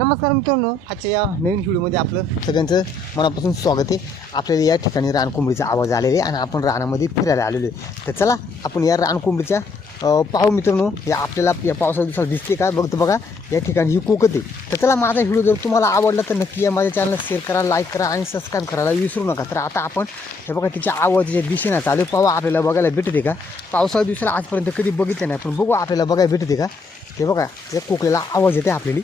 नमस्कार मित्रांनो आजच्या या नवीन व्हिडिओमध्ये आपलं सगळ्यांचं मनापासून स्वागत आहे. आपल्याला या ठिकाणी रानकोंबडीचा आवाज आलेला आहे आणि आपण रानामध्ये फिरायला आलेलो आहे. तर चला आपण या रानकोंबडीच्या पाहू मित्रांनो या आपल्याला या पावसाच्या दिवसात दिसते का? बघतो बघा या ठिकाणी ही कोकत आहे. तर चला माझा व्हिडिओ जर तुम्हाला आवडला तर नक्की या माझ्या चॅनलला शेअर करा लाईक करा आणि सबस्क्राईब करायला विसरू नका. तर आता आपण हे बघा तिच्या आवाजाच्या दिशेनं चालू आहे. पाहू आपल्याला बघायला भेटते का? पावसाच्या दिवसाला आजपर्यंत कधी बघितलं नाही पण बघू आपल्याला बघायला भेटते का? ते बघा त्या कोकलेला आवाज येते आपल्याला.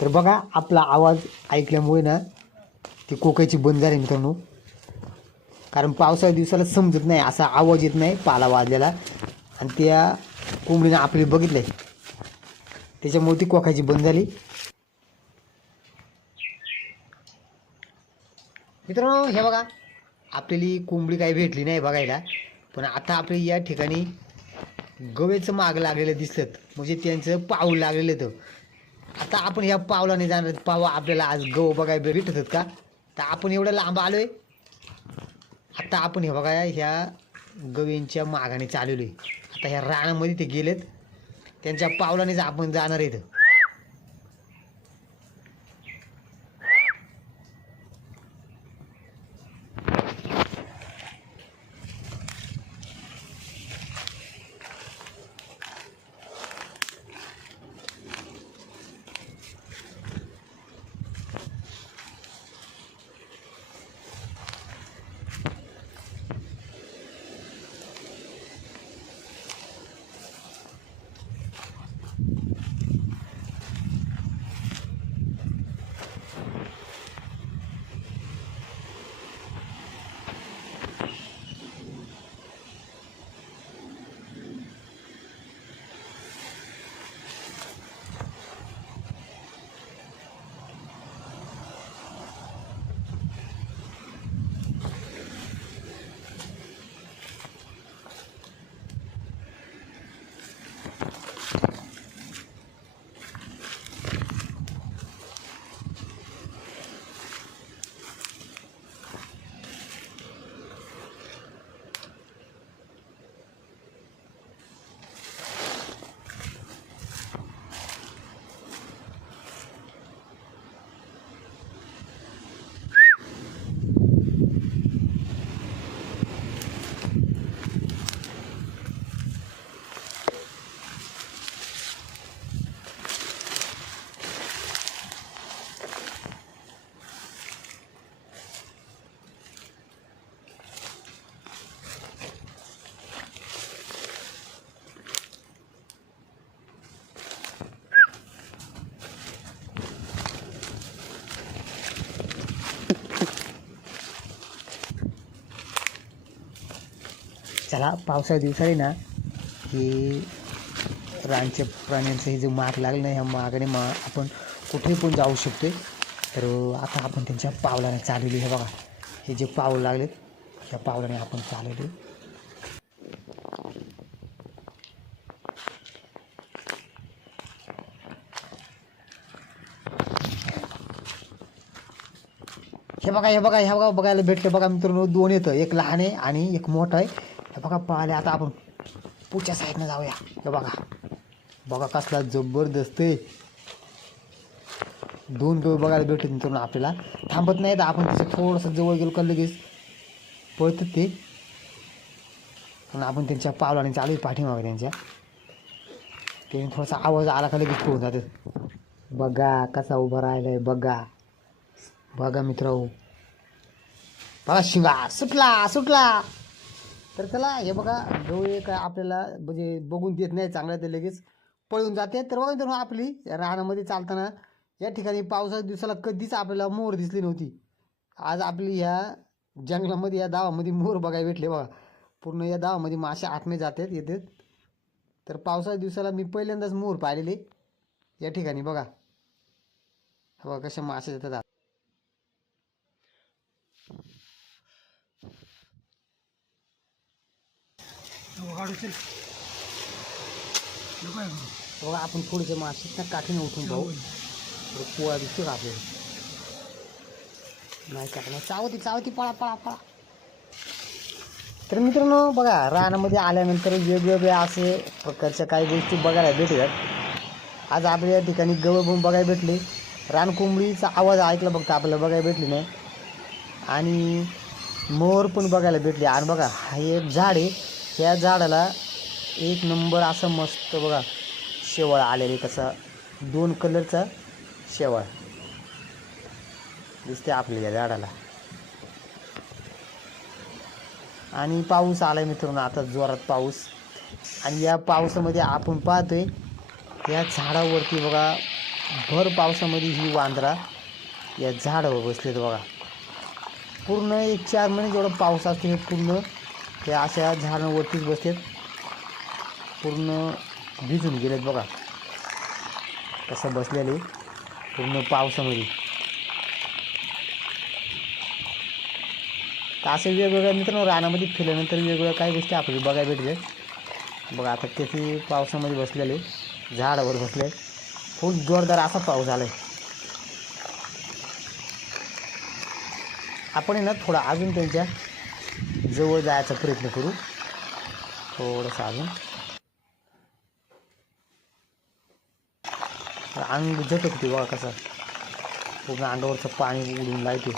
तर बघा आपला आवाज ऐकल्यामुळे ना ती कोकायची बंद झाली मित्रांनो. कारण पावसाळ्या दिवसाला समजत नाही असा आवाज येत नाही पाला वाजलेला. आणि त्या कोंबडीनं आपली बघितलं. आहे त्याच्यामुळे ती कोकायची बंद झाली. मित्रांनो हे बघा. आपल्याली कोंबडी काही भेटली नाही बघायला. पण आता आपले या ठिकाणी गव्याचं माग लागलेलं दिसलं म्हणजे त्यांचं पाऊल लागलेलं तर आता आपण ह्या पावलाने जाणार पावा आपल्याला आज गहू बघायला भेटत आहेत का? तर आपण एवढं लांब आलो आहे आता आपण हे बघा ह्या गवींच्या मागाने चालवलो आहे आता ह्या रानामध्ये ते गेलेत. त्यांच्या पावलानेच आपण जाणार आहेत. त्याला पावसाळ्या दिवसाने ना हे रानच्या प्राण्यांचं हे जे माग लागलं ना ह्या मागाने मा आपण कुठे पण जाऊ शकतो तर आता आपण त्यांच्या पावलाने चालवली हे बघा. हे जे पाऊल लागलेत त्या पावलाने आपण चालवले. हे बघा हे बघा ह्या बघा बघायला भेटलं बघा मित्रांनो. दोन येतं एक लहान आहे आणि एक मोठं आहे. हे बघा पाहिले आता आपण पुढच्या साईडनं जाऊया. हे बघा. बघा कसला जबरदस्त आहे. दोन गहू बघायला भेटत मित्रांनो आपल्याला. थांबत नाही तर आपण तिचं थोडंसं जवळ गेलो का लगेच पळतात ते. पण आपण त्यांच्या पावलाने चालू पाठीमागे त्यांच्या. त्यांनी थोडासा आवाज आला का लगेच पळून जातात. बघा कसा उभा राहिलाय बघा. बघा मित्र बघा शिंगा सुटला सुटला. तर चला हे बघा गवळे काय आपल्याला म्हणजे बघून देत नाही चांगलं ते लगेच पळून जाते. तर बघा तर आपली या रानामध्ये चालताना या ठिकाणी पावसाच्या दिवसाला कधीच आपल्याला मोर दिसली नव्हती. आज आपली ह्या जंगलामध्ये या दावामध्ये मोर बघायला भेटले बघा. पूर्ण या दावामध्ये मासे आतमध्ये जातात येतात. तर पावसाच्या दिवसाला मी पहिल्यांदाच मोर पाहिलेले. या ठिकाणी बघा. बघा कशा मासे जातात. बघा आपण थोडेसे मासे त्या काठीने उठून पाहू पोळा दिसतो का आपल्याला? नाही का? नाही चावती चावती पळा पळा पळा. तर मित्रांनो बघा रानामध्ये आल्यानंतर वेगवेगळे असे प्रकारच्या काही गोष्टी बघायला भेटतात आज आपल्या या ठिकाणी गवळ पण बघायला भेटले. रानकोंबडीचा आवाज ऐकला फक्त आपल्याला बघायला भेटली नाही. आणि मोर पण बघायला भेटले. आणि बघा हा एक झाड आहे. ह्या झाडाला एक नंबर असं मस्त बघा शेवळ आलेले कसा. दोन कलरचा शेवळ. दिसते आपल्याला या झाडाला. आणि पाऊस आलाय मित्रांनो आता जोरात पाऊस. आणि या पावसामध्ये आपण पाहतोय या झाडावरती बघा भर पावसामध्ये ही वांदरा या झाडावर बसलेत बघा. पूर्ण एक चार महिने जेवढा पाऊस असतो हे पूर्ण ते अशा झाडांवरतीच बसतात पूर्ण भिजून गेलेत बघा. कसं बसलेले. पूर्ण पावसामध्ये. तर असे वेगवेगळ्या मित्रांनो रानामध्ये फिरल्यानंतर वेगवेगळ्या काही गोष्टी आपल्याला बघायला भेटले बघा आता किती पावसामध्ये बसलेले झाडावर बसले खूप जोरदार असा पाऊस आलाय. आपण आहे ना थोडा अजून त्यांच्या जवळ जायचा प्रयत्न करू. थोडंसं अजून. अंग झटकते बघा कसं. पूर्ण अंगावरचं पाणी उडून लायते